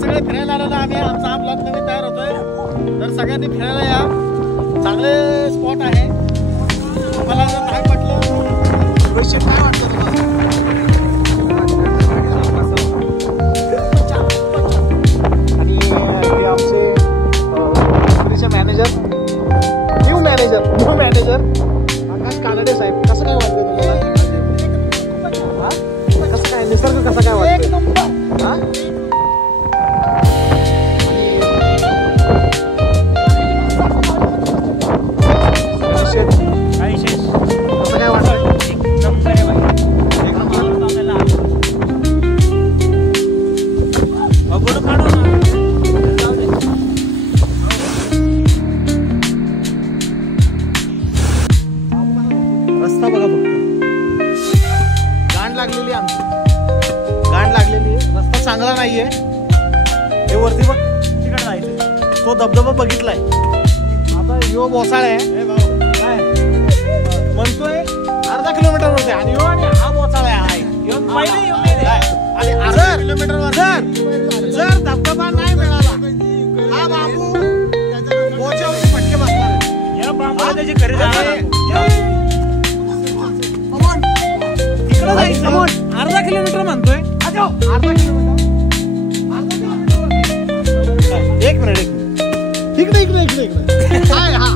सगळे फिरायला आलेलो आम्ही. आमचा हा ब्लॉग नवीन तयार होतोय, तर सगळ्यांनी फिरायला या. चांगले स्पॉट आहे. मला जर नाही म्हटलं पैसे काय वाटतं तुम्हाला? आणि हे आमचे मॅनेजर न्यू मॅनेजर आकाश कानडे साहेब. कसं काय वाटतं तुम्हाला? कसं काय निसर्ग कसा काय वाटतं? रस्ता बघा फक्त, गांड लागलेली आहे. रस्ता चांगला नाहीये. हे वरती बघ, तिकडे जायचं. तो धबधबा बघितलाय. आता यो बोसाळ आहे काय म्हणतोय, अर्धा किलोमीटर वरती. आणि यो आणि हा बोसाळ आहे. आणि अर्धा किलोमीटर वर जर धबधबा नाही मिळाला, हा बाबू बोच्यावरती फटके बसणार. या बाबा त्याची घरी जाणार. अर्धा किलोमीटर म्हणतोय. अर्धा किलोमीटर. एक मिनिट इकडे काय हा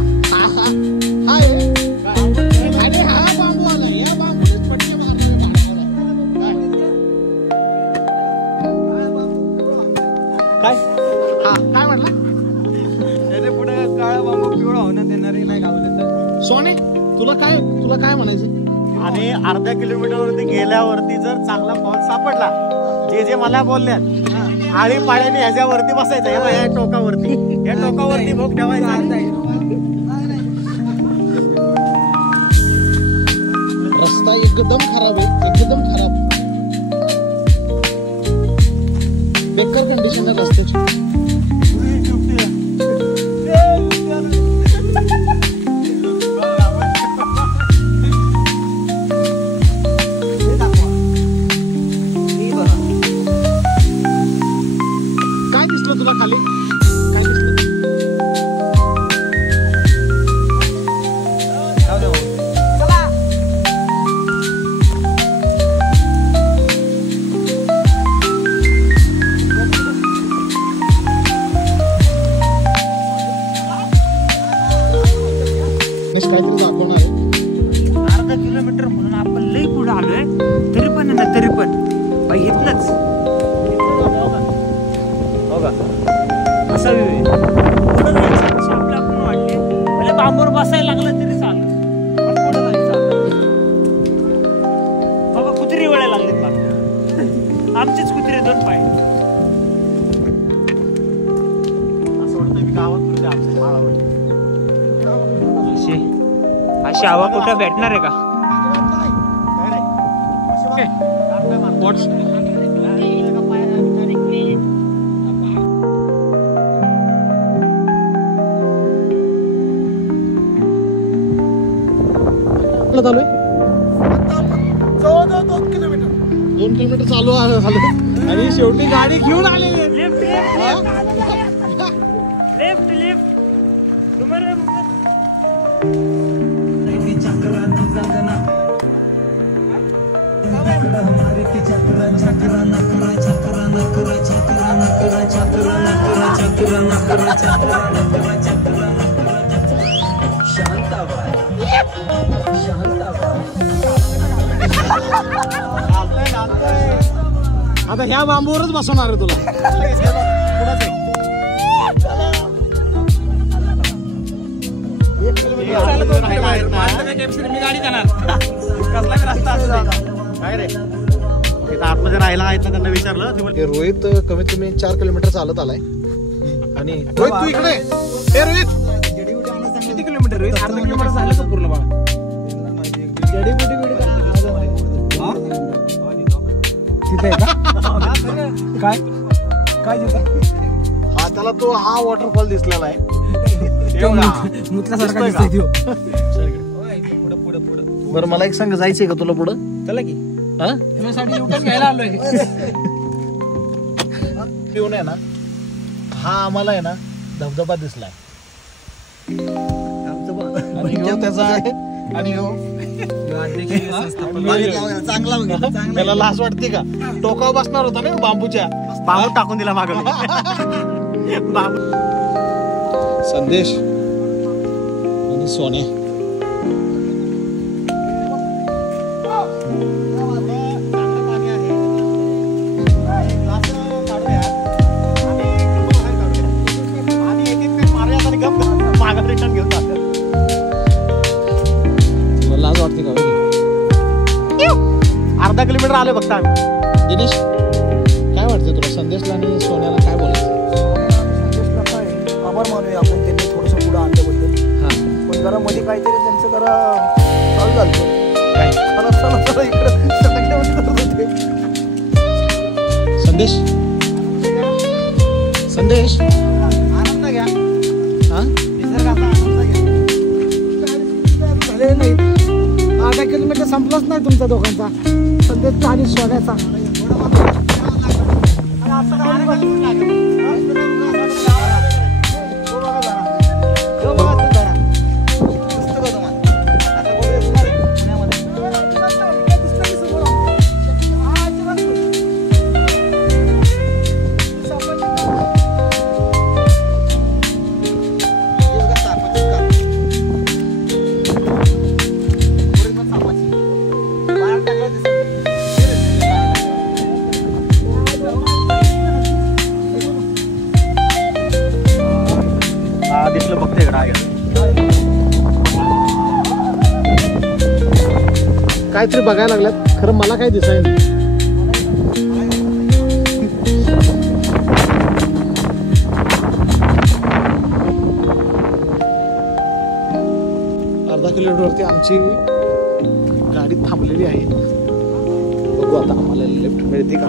आणि हा बांबू आला. या बांबूनेच पटके मारणार. काय काय म्हटलं? त्याच्या पुढे काळा बांबू पिवळा होण्यात येणारे नाही गावले तर. सोने तुला काय म्हणायचं? आणि अर्ध्या किलोमीटरवरती गेल्यावरती जर चांगला फॉल सापडला, जे मला बोलल्यात, आळी पाळ्याने ह्याच्यावरती बसायचं. या टोकावरती भोग ठेवायचा. रस्ता एकदम खराब आहे, बेकार कंडिशन आहे रस्त्याची. तुला खाली काय दिसलं? काहीतरी दाखवणार आहे. अर्धा किलोमीटर म्हणून आपण लई पुढे आलोय. तरी पण बाई इथलंच असा व्ह्यू आहे. पुढे जायचं आपलं वाटले म्हणजे बांबूवर बसायला लागलं तरी चाललं. पण पुढे जायचं बाबा. कुत्री वळायला लागलीत बाबा. आमचीच कुत्री 2 पाय. असं वाटतं मी गावात फिरते आमच्या माळावर. अशी हवा कुठं भेटणार आहे का? चालू आहे 2 किलोमीटर चालू झालं. आणि शेवटी गाडी घेऊन आलेली. आता ह्या बांबूवरच बसवणार आहे तुला. मी गाडी देणार. कसला रस्ता काय रे? आतमध्ये राहिला आहेत ना, त्यांना विचारलं. रोहित कमीत कमी 4 किलोमीटर चालत आलाय. आणि रोहित तू इकडे. हे रोहित किती किलोमीटर? रोहित अर्धा किलोमीटर झालं का पूर्ण? बाळा तिथे काय काय तिथे? हा त्याला तो हा वॉटरफॉल दिसलेला आहे. बरं मला एक सांग, जायचंय का तुला पुढं? चला की. घ्यायला आलोय. पिऊन आहे ना हा आम्हाला आहे ना धबधबा दिसलाय त्याचा आहे आणि त्याला लाज वाटते का टोकावर बसणार होता ना बांबूच्या बांबू टाकून दिला मागे संदेश आणि सोने लाज वाटते का अर्धा किलोमीटर आले बघता आम्ही. दिनेश काय वाटतं तुला संदेशला आणि सोन्याला काय बोलायचं संदेशला काय आभार मानूया आपण त्यांनी थोडंसं पुढं आणल्याबद्दल पण जरा मध्ये काहीतरी त्यांचं जरा चालू झालं चला इकडं संदेश संदेश आनंद घ्या हा निसर्गाचा आनंद घ्या झाले नाही अर्धा किलोमीटर संपलंच नाही तुमच्या दोघांचा संदेशचा आणि सोन्याचा दिसलं बघते काहीतरी बघायला लागल्यात खरं मला काय दिसाय नाही अर्धा किलोमीटरवरती आमची गाडी थांबलेली आहे बघू आता आम्हाला लिफ्ट मिळते का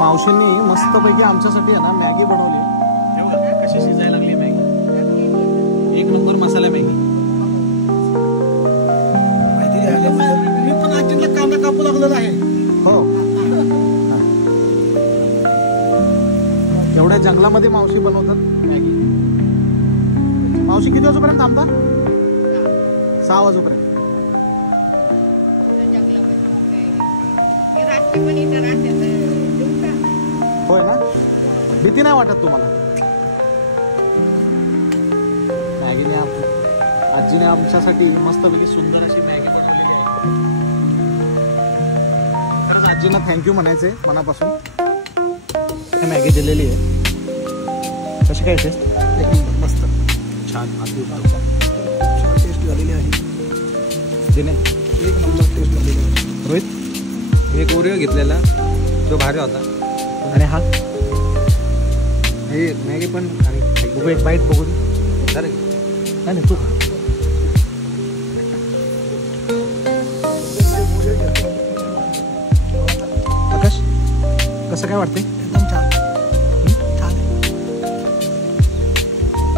मावशींनी मस्तपैकी आमच्यासाठी आहे ना मॅगी बनवली. कशी शिजायला लागली मॅगी, एक नंबर मसाला मॅगी. मी पण आजीला कांदा कापू लागलेला आहे. हो, एवढ्या जंगलामध्ये मावशी बनवतात मॅगी. मावशी किती वाजेपर्यंत थांबता? 6 वाजेपर्यंत. होय ना, भीती नाही वाटत तुम्हाला? मॅगीने आजीने आमच्यासाठी मस्तपैकी सुंदर अशी मॅगी बनवलेली आहे. खरंच आजींना थँक्यू म्हणायचंय मनापासून. मॅगी दिलेली आहे. कशी काय टेस्ट? एकदम मस्त, छान, छान टेस्ट झालेली आहे. तिने एक नंबर टेस्ट झालेली आहे. रोहित, एक ओरिओ घेतलेला जो भारी होता. आणि हा हे मॅगी पण. आणि बघू एक बाईट बघू. चालेल. नाही तू आकाश, कसं काय वाटते? एकदम छान छान.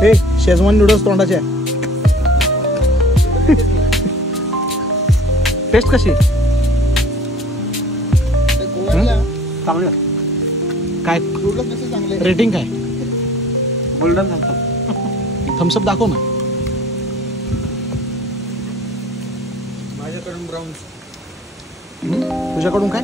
हे शेजवान नूडल्स तोंडाचे आहे. टेस्ट कशी? चांगली. काय रेटिंग काय? Golden Thums Up. थम्सअप दाखव ना. माझ्याकडून ब्राऊन. तुझ्याकडून काय?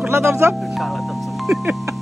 कुठला थम्सअप? काळा थम्सअप.